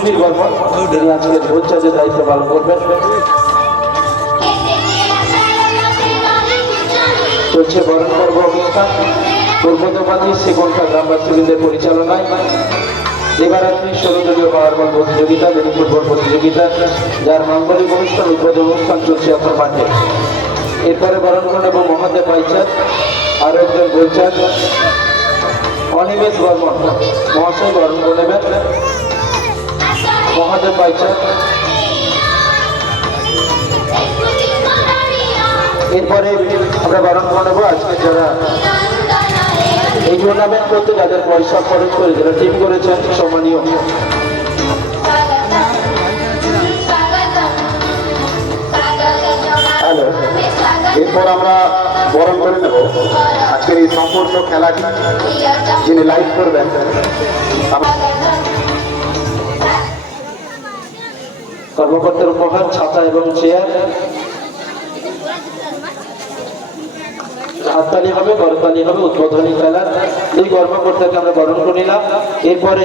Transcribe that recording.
সুবীর বর্মন তিনি আজকের ভোজচার্যের দায়িত্ব পালন করবেন। চলছে বরণ পর্ব অনুষ্ঠান। পূর্বদপাতি শ্রীকণ্ঠা গ্রামবাসীদের পরিচালনায়। এবার আপনি ষোলো দলীয় প্রতিযোগিতা লেডি ফুটবল প্রতিযোগিতা, যার মাঙ্গলিক অনুষ্ঠান, উদ্বোধন অনুষ্ঠান চলছে আপনার মাঠে। এরপরে বরণ এবং মহাদেব পাইচার আরও একজন বলছেন অনিমেষ বর্মন, মহাশয় বরণ করে নেবেন। মহাদেব পাইচার এরপরে আমরা বারণ করে নেব। আজকে যারা এই টুর্নামেন্ট করতে যাদের পয়সা খরচ করে, যারা টিম করেছেন, সম্মানীয়। হ্যালো। এরপর আমরা বরণ করে নেব। আজকের এই সম্পূর্ণ খেলাটি, যিনি লাইভ করবেন কর্মকর্তার উপহার, ছাতা এবং চেয়ার হাততালি হবে করতালি হবে, উদ্বোধনী খেলার এই কর্মকর্তাকে আমরা বরণ করে নিলাম এরপরে